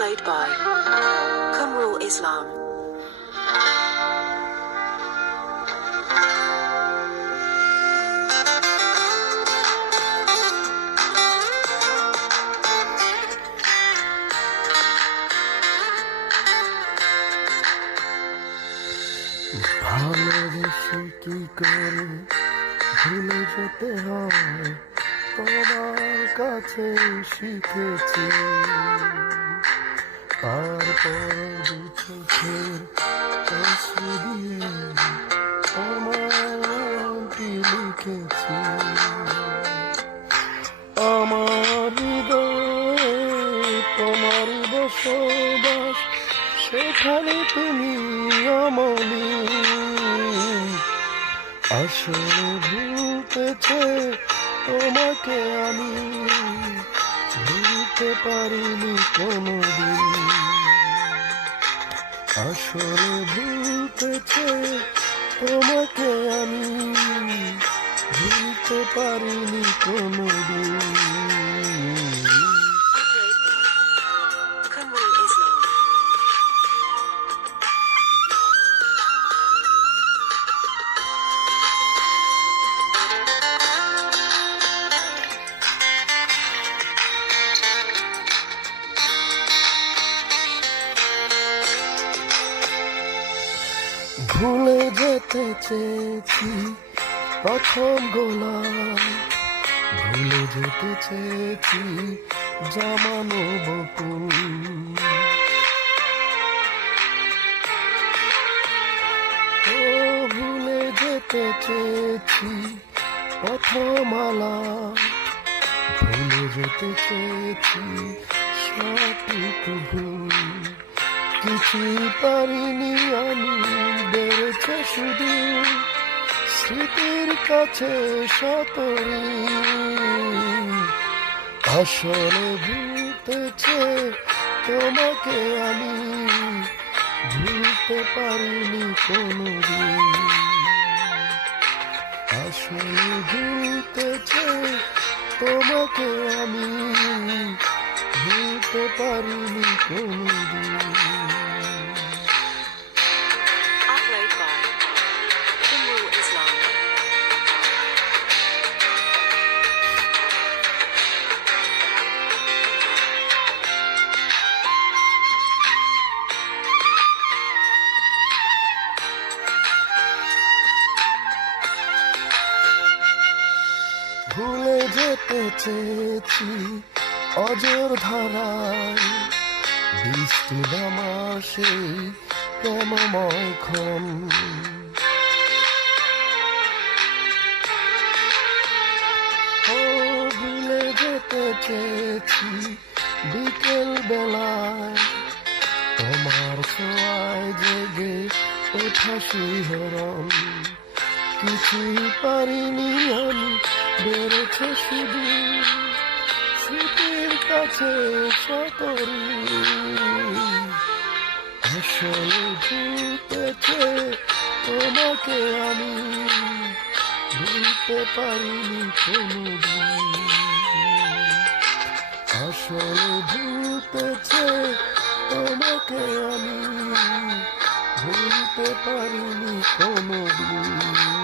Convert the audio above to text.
Played by Kumrul Islam. ভালোবেসে কি করে ভুলে যেতে হয় তোমার কাছে শিখেছি। তারপর দু চোখের অশ্রু দিয়ে তোমার নামটি লিখেছি। আমার হৃদয়ে তোমারই বসবাস, সেখানে তুমি অমনি। আসলে ভুলতেছে তোমাকে আমি, ভুলতে পারিনি কোনোদিন। আসলে ভুলতেছে তোমাকে আমি, ভুলতে পারিনি কোনোদিন। Kumrul Islam. ভুলে যেতে চেয়েছি প্রথম গোলাপ, ভুলে যেতে চেয়েছি জমানো বকুল। ও ভুলে যেতে চেয়েছি প্রথম আলাপ, ভুলে যেতে চেয়েছি সবটুকু ভুল। কিছুই পারিনি আমি, বেড়েছে শুধু স্মৃতির কাছে সতরি। আসলে ভুলতেছে তোমাকে আমি, ভুলতে পারিনি কোনোদিন। আসলে ভুলতেছে তোমাকে আমি, ভুলতে পারিনি কোনোদিন। Played by Kumrul Islam. ভুলে যেতে চেয়েছি অজর ধারায়, বৃষ্টি নামা সেই প্রেমময় ক্ষণ। ও ভুলে যেতে চেয়েছি বিকেল বেলায়, তোমার ছোঁয়ায় জেগে ওঠা শিহরণ। কিছুই পারিনি আমি, বেড়েছে শুধু স্মৃতির কাছে সতরি। আসলে ভুলতেছে তোমাকে আমি, ভুলতে পারিনি কোনোদিন। আসলে ভুলতেছে তোমাকে আমি, ভুলতে পারিনি কোনোদিন।